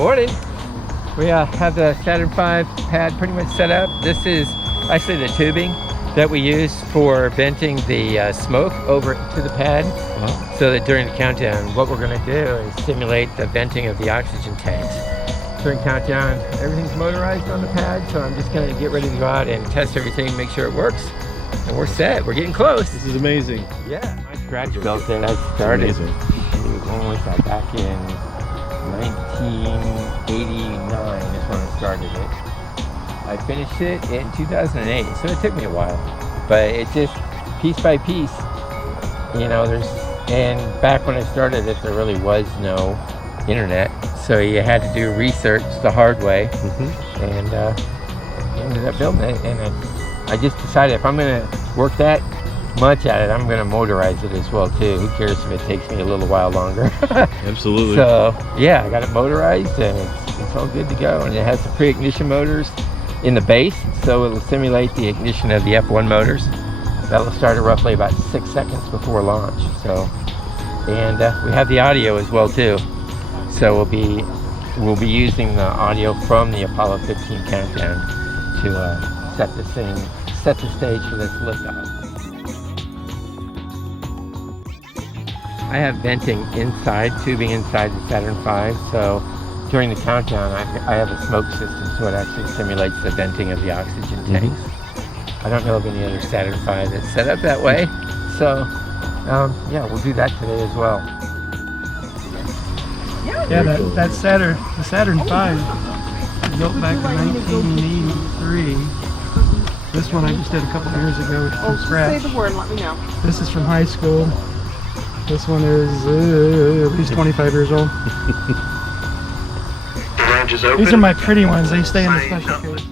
Morning. We have the Saturn V pad pretty much set up. This is actually the tubing that we use for venting the smoke over to the pad. So that during the countdown, what we're going to do is simulate the venting of the oxygen tanks. During countdown, everything's motorized on the pad, so I'm just going to get ready to go out and test everything, make sure it works. And we're set. We're getting close. This is amazing. Yeah. My scratch built it. I started when was that? Back in 1989 is when I started it. I finished it in 2008, so it took me a while. But it just, piece by piece, you know, and back when I started it, there really was no internet. So you had to do research the hard way. And ended up building it. And I just decided if I'm going to work that much at it, I'm going to motorize it as well too. Who cares if it takes me a little while longer? Absolutely. So yeah, I got it motorized and it's all good to go. And it has the pre-ignition motors in the base, so it'll simulate the ignition of the F1 motors. That'll start at roughly about 6 seconds before launch. So, and we have the audio as well too. So we'll be using the audio from the Apollo 15 countdown to set the stage for this liftoff. I have venting inside, tubing inside the Saturn V, so during the countdown I have a smoke system, so it actually simulates the venting of the oxygen tanks. I don't know of any other Saturn V that's set up that way, so yeah, we'll do that today as well. Yeah, the Saturn V, built back in 1983. This one I just did a couple years ago from scratch. Say the word, let me know. This is from high school. This one is at least 25 years old. These are my pretty ones. They stay in the special case.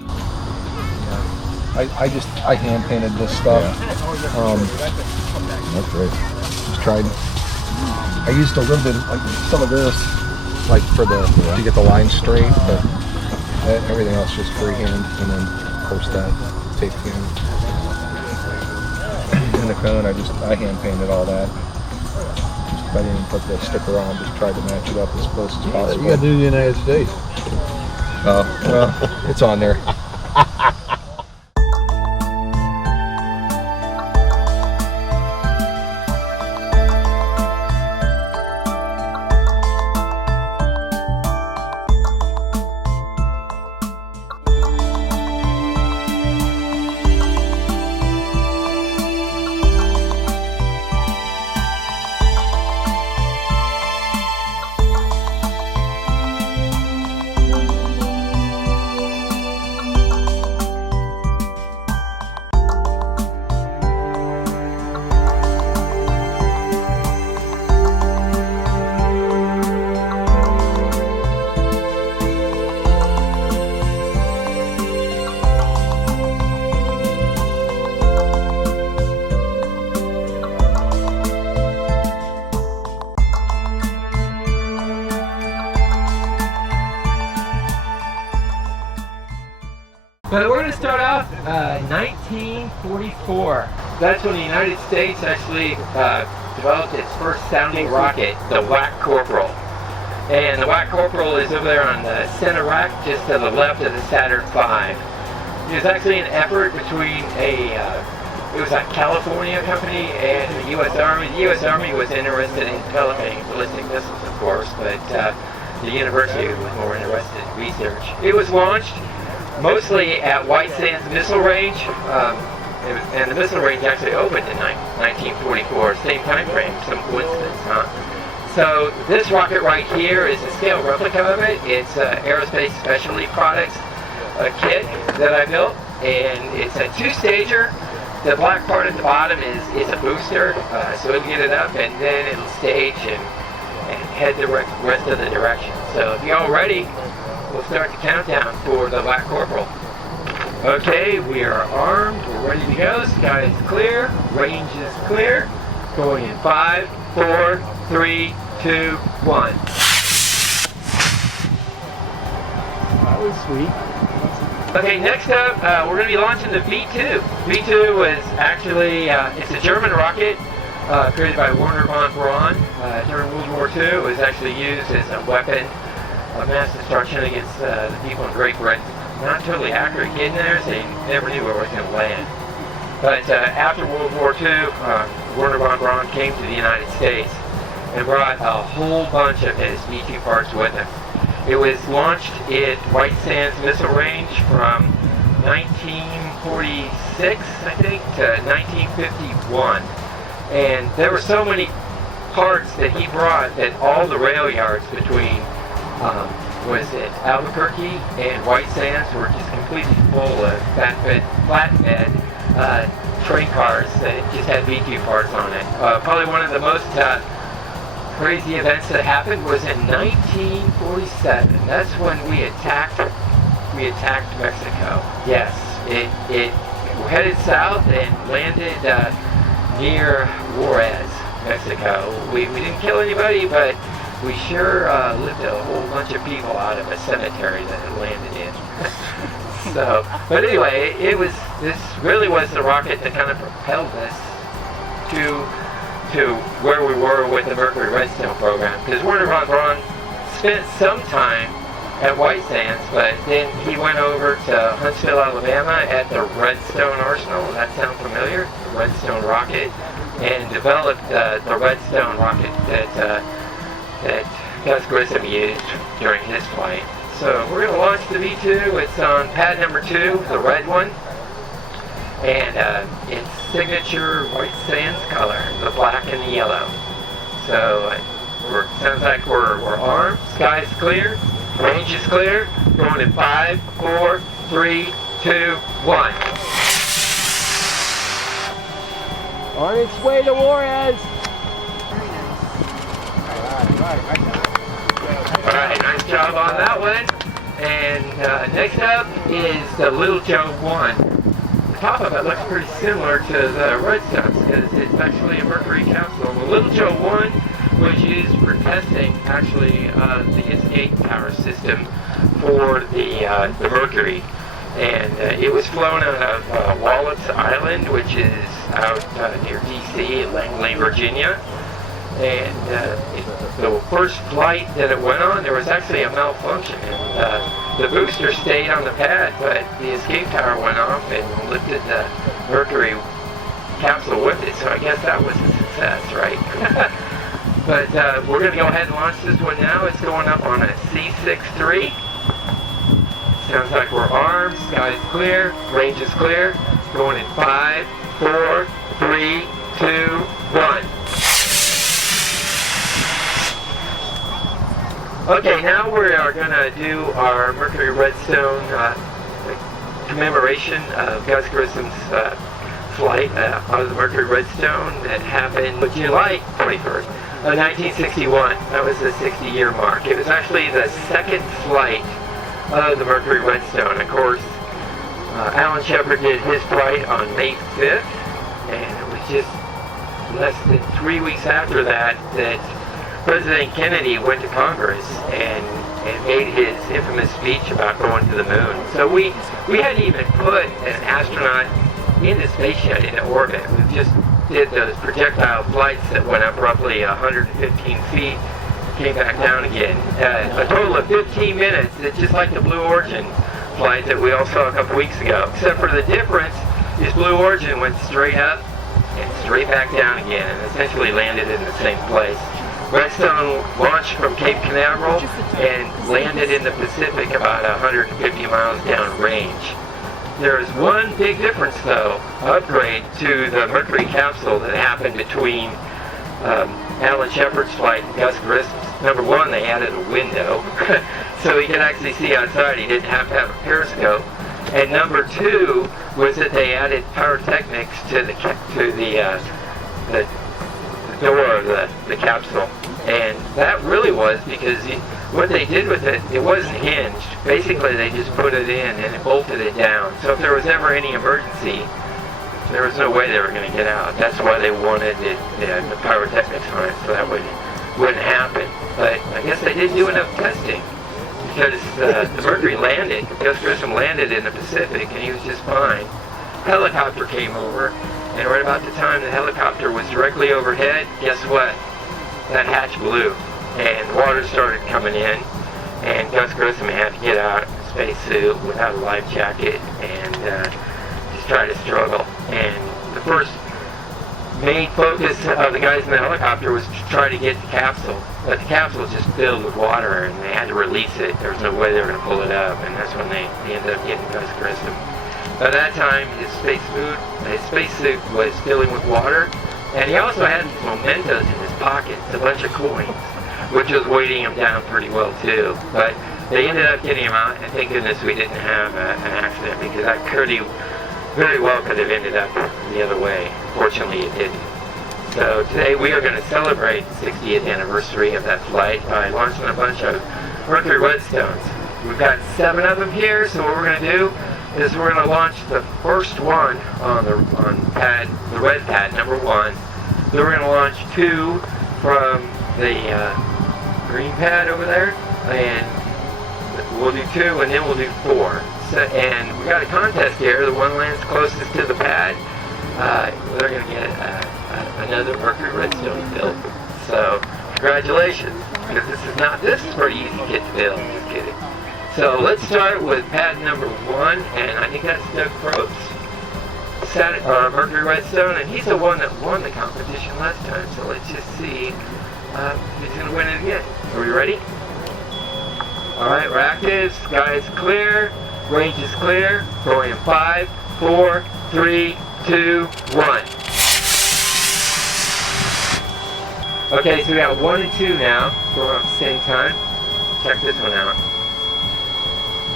I hand painted this stuff. That's great. Just tried. I used a little bit like some of this, like for to get the line straight, but everything else just freehand, and then of course that tape can. And the cone, I hand painted all that. I didn't even put the sticker on, just tried to match it up as close as possible. You gotta do the United States. Oh, well, it's on there. But we're going to start off 1944. That's when the United States actually developed its first sounding rocket, the Whack Corporal. And the Whack Corporal is over there on the center rack, just to the left of the Saturn V. It was actually an effort between it was a California company and the U.S. Army. The U.S. Army was interested in developing ballistic missiles, of course, but the university was more interested in research. It was launched mostly at White Sands Missile Range, and the missile range actually opened in 1944, same time frame, some coincidence, huh? So this rocket right here is a scale replica of it. It's Aerospace Specialty Products kit that I built, and it's a two-stager. The black part at the bottom is a booster, so it'll get it up, and then it'll stage and head the rest of the direction. So if you're all ready, we'll start the countdown for the Black Corporal. Okay, we are armed, we're ready to go. Sky is clear, range is clear. Going in 5, 4, 3, 2, 1. That was sweet. Okay, next up, we're going to be launching the V2. V2 was actually, it's a German rocket created by Werner von Braun during World War II. It was actually used as a weapon of mass destruction against the people in Great Britain. Not totally accurate getting there, so they never knew where it was going to land. But after World War II, Wernher von Braun came to the United States and brought a whole bunch of his V2 parts with him. It was launched at White Sands Missile Range from 1946, I think, to 1951. And there were so many parts that he brought that all the rail yards between Albuquerque and White Sands were just completely full of flatbed train cars that just had V2 parts on it. Probably one of the most crazy events that happened was in 1947. That's when we attacked Mexico. Yes, it headed south and landed near Juarez, Mexico. We didn't kill anybody, but we sure lifted a whole bunch of people out of a cemetery that it landed in. So, but anyway, this really was the rocket that kind of propelled us to where we were with the Mercury Redstone program. Because Wernher von Braun spent some time at White Sands, but then he went over to Huntsville, Alabama at the Redstone Arsenal. Does that sound familiar? The Redstone rocket, and developed the Redstone rocket that Gus Grissom used during his flight. So we're going to launch the V2. It's on pad number 2, the red one, and its signature White Sands color, the black and the yellow. So sounds like we're armed. Sky's clear. Range is clear. Going in 5, 4, 3, 2, 1. On its way to Juarez. Alright, nice job on that one. And next up is the Little Joe 1. The top of it looks pretty similar to the Redstones because it's actually a Mercury capsule. The Little Joe 1 was used for testing, actually, the escape tower system for the Mercury. And it was flown out of Wallops Island, which is out near D.C. in Langley, Virginia. And the first flight that it went on, there was actually a malfunction. And the booster stayed on the pad, but the escape tower went off and lifted the Mercury capsule with it. So I guess that was a success, right? But we're going to go ahead and launch this one now. It's going up on a C63. Sounds like we're armed. Sky's clear. Range is clear. Going in 5, 4, 3, 2, 1. Okay, now we are going to do our Mercury Redstone commemoration of Gus Grissom's flight out of the Mercury Redstone that happened July 21st, 1961. That was the 60-year mark. It was actually the second flight of the Mercury Redstone. Of course, Alan Shepard did his flight on May 5th, and it was just less than 3 weeks after that President Kennedy went to Congress and made his infamous speech about going to the moon. So we hadn't even put an astronaut in the space yet into orbit. We just did those projectile flights that went up roughly 115 feet, came back down again. A total of 15 minutes. It's just like the Blue Origin flight that we all saw a couple weeks ago. Except for the difference is Blue Origin went straight up and straight back down again and essentially landed in the same place. Redstone launched from Cape Canaveral and landed in the Pacific about 150 miles downrange. There is one big difference, though, upgrade to the Mercury capsule that happened between Alan Shepard's flight and Gus Grissom's. Number one, they added a window, so he could actually see outside. He didn't have to have a periscope. And number two was that they added pyrotechnics to the door of the capsule. And that really was because what they did with it, it wasn't hinged. Basically, they just put it in and it bolted it down. So if there was ever any emergency, there was no way they were going to get out. That's why they wanted the pyrotechnics on it, so that wouldn't happen. But I guess they didn't do enough testing because the Mercury landed. Gus Grissom landed in the Pacific and he was just fine. Helicopter came over, and right about the time the helicopter was directly overhead, guess what? That hatch blew and water started coming in, and Gus Grissom had to get out in a spacesuit without a life jacket and just try to struggle. And the first main focus of the guys in the helicopter was to try to get the capsule, but the capsule was just filled with water and they had to release it. There was no way they were going to pull it up, and that's when they ended up getting Gus Grissom. By that time, his spacesuit was filling with water, and he also had these mementos in his pockets, a bunch of coins, which was weighting him down pretty well too. But they ended up getting him out, and thank goodness we didn't have an accident, because that very well could have ended up the other way. Fortunately, it didn't. So today we are going to celebrate the 60th anniversary of that flight by launching a bunch of Mercury Redstones. We've got 7 of them here, so what we're going to do is we're going to launch the first one on the red pad, number 1. Then we're going to launch 2 from the green pad over there, and we'll do 2, and then we'll do 4. And we got a contest here. The one lands closest to the pad, they're going to get another Mercury Redstone built. So congratulations, because this is pretty easy to get to build. Just kidding. So let's start with pad number 1, and I think that's Doug Probst's Mercury Redstone, and he's the one that won the competition last time. So let's just see if he's going to win it again. Are we ready? All right, we're active. Sky is clear. Range is clear. Going in 5, 4, 3, 2, 1. Okay, so we got 1 and 2 now, going up at the same time. Check this one out.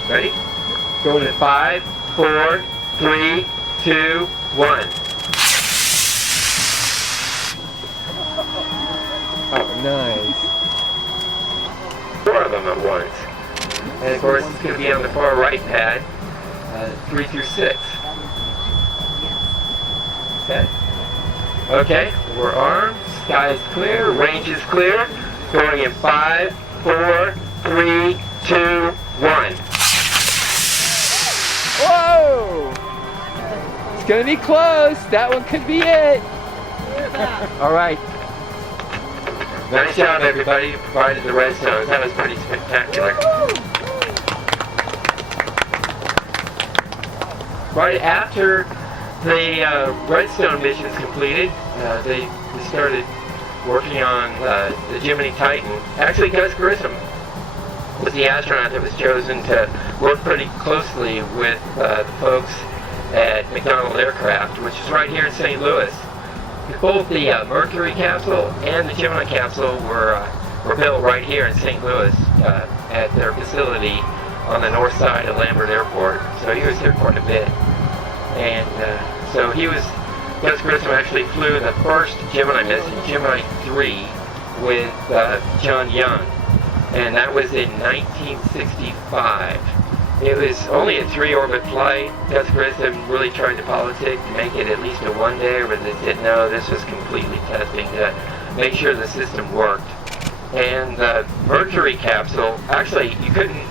Ready? Going in 5, 4, 3, 2, 1. Oh, nice. 4 of them at once. And of course, it's going to be on the far right pad, 3 through 6. Okay. Okay, we're armed. Sky is clear. Range is clear. Going in 5, 4, 3, 2, 1. Whoa! It's gonna be close. That one could be it. All right. Nice job, everybody, who provided the redstones. That was pretty spectacular. Right after the redstone mission is completed, they started working on the Gemini Titan. Actually, Gus Grissom was the astronaut that was chosen to work pretty closely with the folks at McDonnell Aircraft, which is right here in St. Louis. Both the Mercury capsule and the Gemini capsule were built right here in St. Louis at their facility on the north side of Lambert Airport. So he was here quite a bit. And so Gus Grissom actually flew the first Gemini mission, Gemini 3, with John Young. And that was in 1965. It was only a 3-orbit flight. Gus Grissom really tried to politic to make it at least a 1-day, but they said no, this was completely testing to make sure the system worked. And the Mercury capsule, actually you couldn't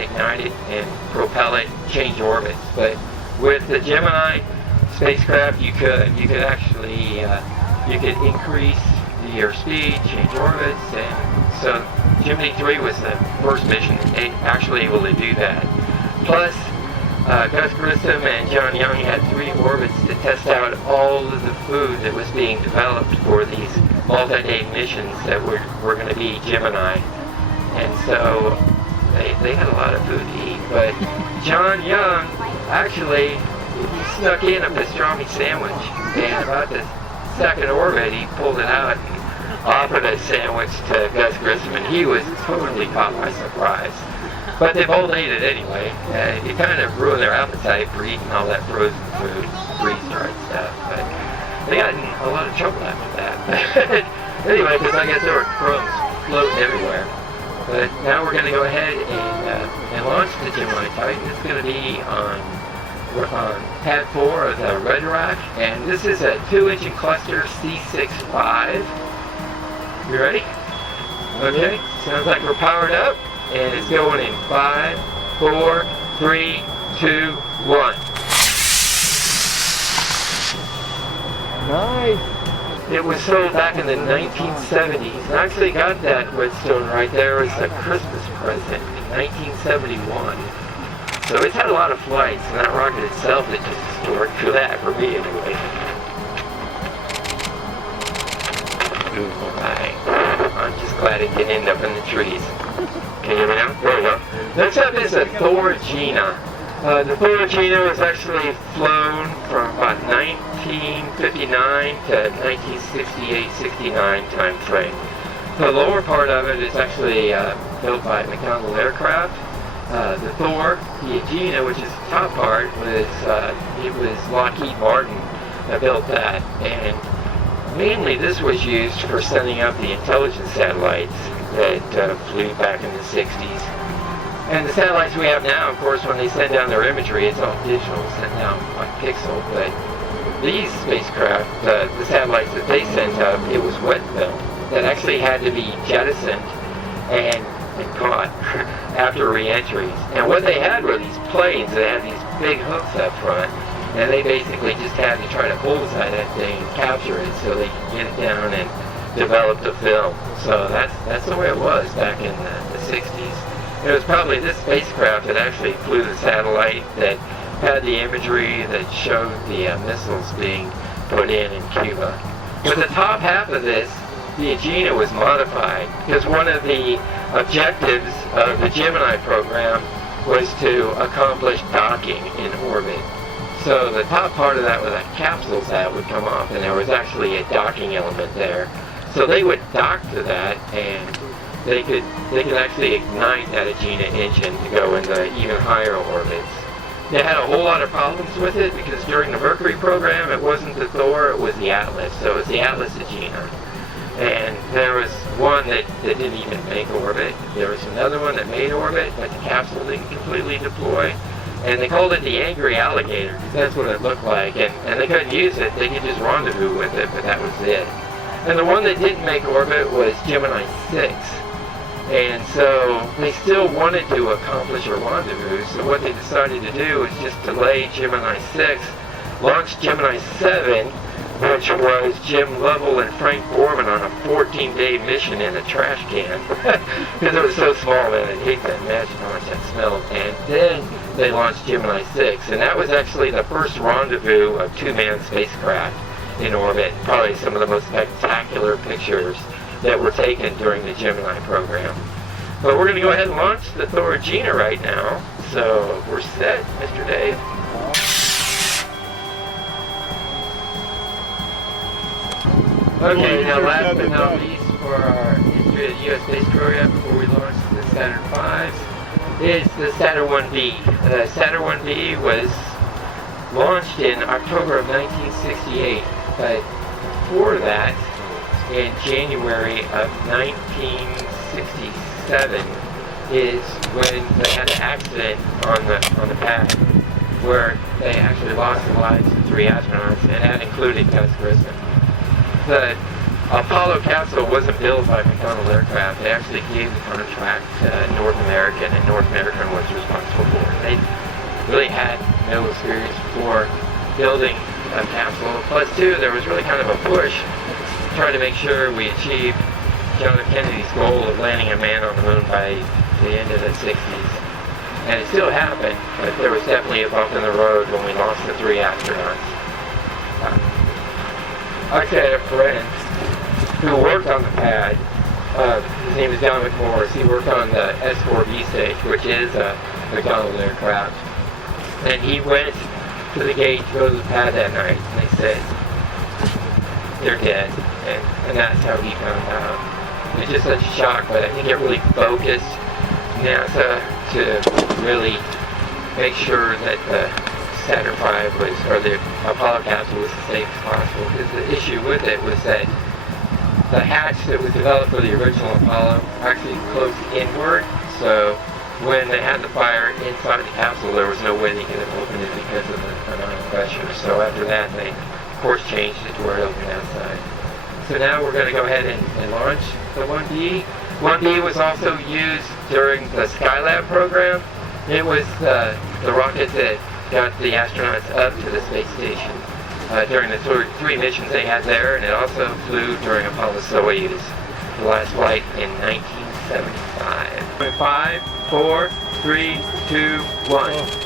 ignite it and propel it, change orbits, but with the Gemini spacecraft you could actually increase your speed, change orbits, and so Gemini 3 was the first mission actually able to do that. Plus, Gus Grissom and John Young had 3 orbits to test out all of the food that was being developed for these multi-day missions that were going to be Gemini. And so they had a lot of food to eat. But John Young actually snuck in a pastrami sandwich, and about the second orbit he pulled it out and offered a sandwich to Gus Grissom, and he was totally caught by surprise. But they both ate it anyway. It kind of ruined their appetite for eating all that frozen food, freeze-dried stuff. But they got in a lot of trouble after that. Anyway, because I guess there were crumbs floating everywhere. But now we're going to go ahead and launch the Gemini Titan. It's going to be on pad 4 of the Red Rock, and this is a 2-engine cluster C65. You ready? Okay, sounds like we're powered up, and it's going in 5, 4, 3, 2, 1. Nice. It was sold back in the 1970s. And I actually got that Redstone right there as a Christmas present in 1971. So it's had a lot of flights, and that rocket itself is just historic for that, for me anyway. I'm just glad it didn't end up in the trees. Can you hear me now? There we go. Next up is a Thor Gina. The Thor Gina was actually flown from about 1959 to 1968-69 time frame. The lower part of it is actually built by McDonnell Aircraft. The Thor, the Gina, which is the top part, was it was Lockheed Martin that built that, and mainly this was used for sending up the intelligence satellites that flew back in the 60s. And the satellites we have now, of course, when they send down their imagery, it's all digital, sent down by pixel. But these spacecraft, the satellites that they sent up, it was wet film that actually had to be jettisoned and caught after re-entries. And what they had were these planes that had these big hooks up front, and they basically just had to try to bullseye that thing and capture it so they could get it down and develop the film. So that's the way it was back in the 60s. It was probably this spacecraft that actually flew the satellite that had the imagery that showed the missiles being put in Cuba. But the top half of this, the Gina, was modified because one of the objectives of the Gemini program was to accomplish docking in orbit. So the top part of that was a capsule that would come off, and there was actually a docking element there. So they would dock to that, and they could actually ignite that Gina engine to go into even higher orbits. They had a whole lot of problems with it because during the Mercury program, it wasn't the Thor, it was the Atlas. So it was the Atlas Gina. And there was one that didn't even make orbit. There was another one that made orbit, but the capsule didn't completely deploy. And they called it the Angry Alligator because that's what it looked like. And they couldn't use it. They could just rendezvous with it, but that was it. And the one that didn't make orbit was Gemini 6. And so they still wanted to accomplish a rendezvous. So what they decided to do was just delay Gemini 6, launch Gemini 7, which was Jim Lovell and Frank Borman on a 14-day mission in a trash can. Because it was so small, man, I'd hate to imagine how much that smelled. And then they launched Gemini 6. And that was actually the first rendezvous of two-man spacecraft in orbit. Probably some of the most spectacular pictures that were taken during the Gemini program. But we're going to go ahead and launch the Thor Gina right now. So we're set, Mr. Dave. Okay, now last but not least for our history of the U.S. space program before we launch the Saturn V is the Saturn V. The Saturn V was launched in October of 1968, but before that, in January of 1967 is when they had an accident on the pad where they actually lost the lives of 3 astronauts, and that included Gus Grissom. The Apollo capsule wasn't built by McDonnell Aircraft. They actually gave the contract to North American, and North American was responsible for it. They really had no experience before building a capsule. Plus, too, there was really kind of a push trying to make sure we achieved John F. Kennedy's goal of landing a man on the moon by the end of the 60s. And it still happened, but there was definitely a bump in the road when we lost the 3 astronauts. I actually had a friend who worked on the pad. His name is Don McMorris. He worked on the S4B stage, which is a McDonnell aircraft. And he went to the gate to go to the pad that night, and they said, they're dead. And that's how he found out. It was just such a shock, but I think it really focused NASA to really make sure that the Saturn V was, or the Apollo capsule was as safe as possible. Because the issue with it was that the hatch that was developed for the original Apollo actually closed inward. So when they had the fire inside the capsule, there was no way they could have opened it because of the amount of pressure. So after that, they of course changed it to where it opened outside. So now we're going to go ahead and launch the 1B. 1B was also used during the Skylab program. It was the rocket that got the astronauts up to the space station. during the three missions they had there, and it also flew during Apollo Soyuz, the last flight in 1975. 5, 4, 3, 2, 1.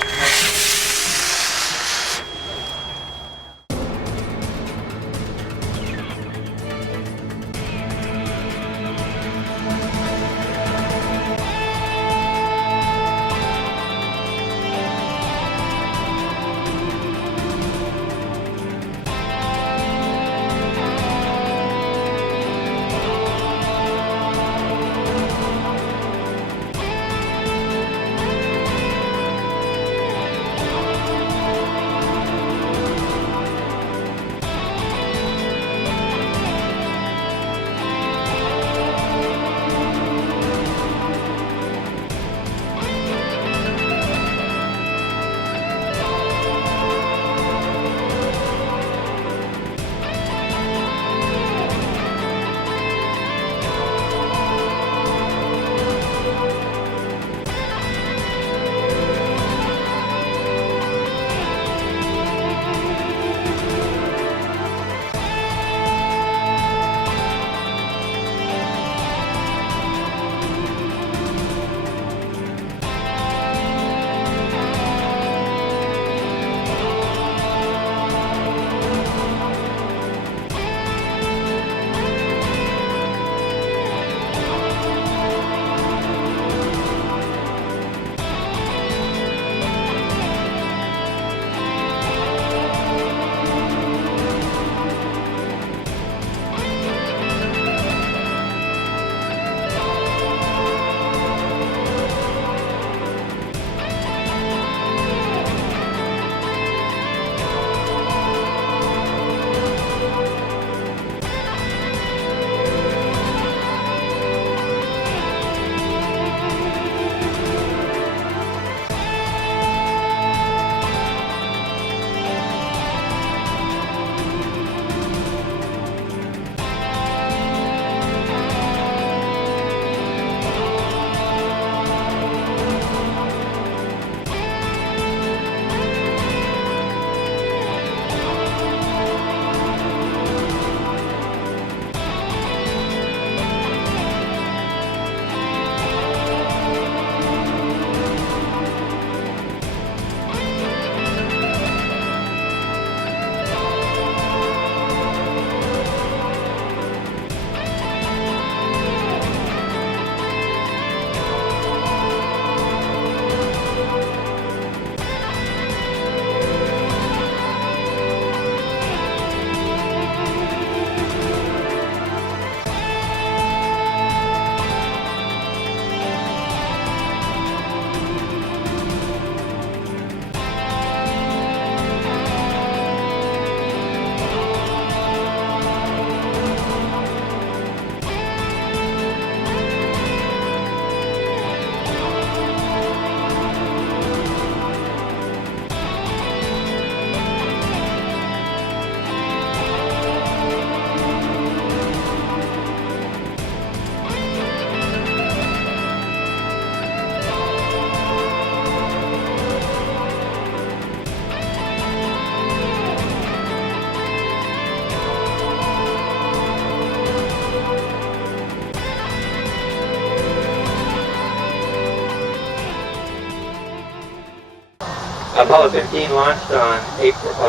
Apollo 15 launched on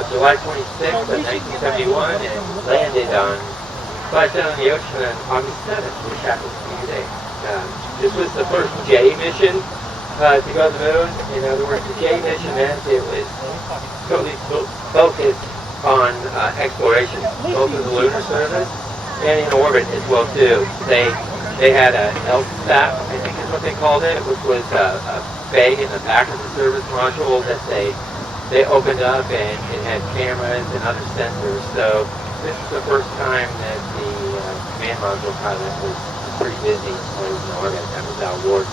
July 26th of 1971 and landed on Splashdown in the ocean on August 7th, which happens to be today. This was the first J mission to go to the moon. In other words, the J mission meant it was totally focused on exploration, both of the lunar surface and in orbit as well too. They had a LSAT, I think is what they called it, which was a bay in the back of the service module that they opened up, and it had cameras and other sensors. So this was the first time that the command module pilot was pretty busy while he was in orbit. That was Al Ward.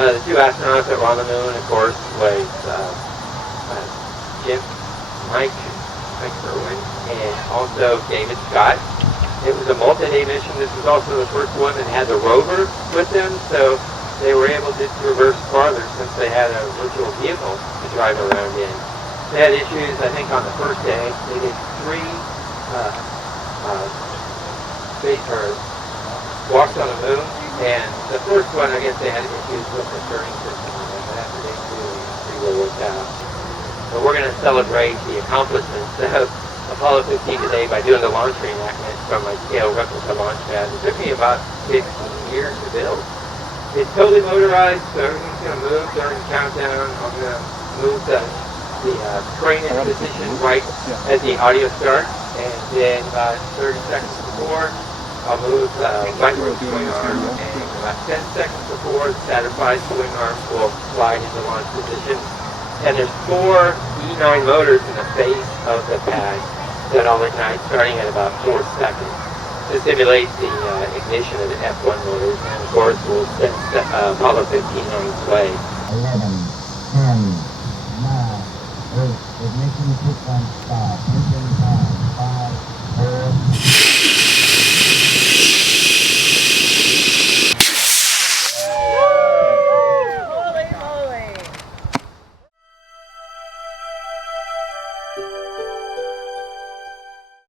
The two astronauts that were on the moon, of course, was Mike Irwin and also David Scott. It was a multi-day mission. This was also the first one that had the rover with them, so they were able to traverse farther since they had a virtual vehicle to drive around in. They had issues, I think, on the first day. They did 3 walks on the moon, and the first one, I guess they had issues with the turning system, but after day 2, it pretty well worked out. But we're going to celebrate the accomplishments of Apollo 15 today by doing the launch reenactment from my scale replica launch pad. It took me about 15 years to build. It's totally motorized, so everything's going to move during the countdown. I'm going to move the crane into position right as the audio starts, and then about 30 seconds before, I'll move the micro swing arm, and about 10 seconds before, the Saturn V swing arm will slide into launch position. And there's 4 E9 motors in the face of the pad that all ignite starting at about 4 seconds to simulate the ignition of the F1 motors, and of course we'll set Apollo 15 on its way. 11, 10, 9, 8, ignition sequence start, engine time, 5, 4,